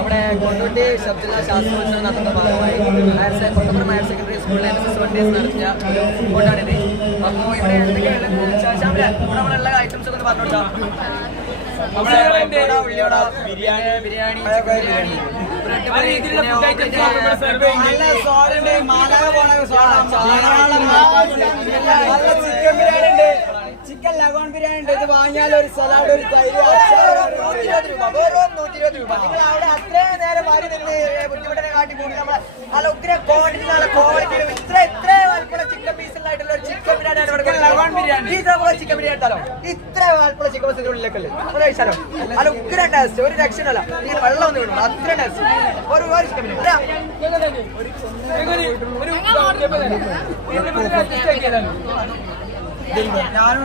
നമ്മുടെ കൊണ്ടോട്ടി ശബ്ദ ശാസ്ത്രോത്സവം നടത്തുന്ന ഭാഗമായി ഹയർ സെക്കൻഡറി സ്കൂളിലെ NSS നടത്തിയ ഒരു കൊണ്ടാണിത്. അപ്പോൾ ഇവിടെ എന്തൊക്കെയാണ് നമ്മളുള്ള ഐറ്റംസ് ഒക്കെ പറഞ്ഞു കൊടുക്കാം. ഉള്ളിയോട ബിരിയാണി ബിരിയാണി ബിരിയാണി ചിക്കൻ ബിരിയാണി ഉണ്ട്, ചിക്കൻ ലഗോൺ ബിരിയാണി ഉണ്ട്. ഇത് വാങ്ങിയാൽ ഒരു സലാഡ്, ഒരു തൈര്, 120 രൂപ, വെറും 120 രൂപ. നിങ്ങൾ അവിടെ അത്രയും നേരം മാറി നിന്ന് ബുദ്ധിമുട്ടിനെ കാട്ടി കൂടി നമ്മളെ നല്ല ഒത്തിരി ക്വാണ്ടിറ്റി, നല്ല ക്വാളിറ്റി ഇത്ര വലുപ്പുള്ള ചിക്കൻ പീസിലായിട്ടുള്ള ഒരു ചിക്കൻ ബിരിയാണി ചിക്കൻ ബിരിയാണി എടുത്താലോ, ഇത്ര വലുപ്പുള്ള ചിക്കൻ പീസിന്റെ ഉള്ളിലേക്കല്ലേ അത് കഴിച്ചാലോ. നല്ല ഉഗ്ര ടേസ്റ്റ്, ഒരു രക്ഷണല്ല. നിങ്ങൾ വെള്ളം ഒന്ന് വിടും, അത്ര ടേസ്റ്റ്. ഒരു ചിക്കൻ ബിരിയാണി ഞാൻ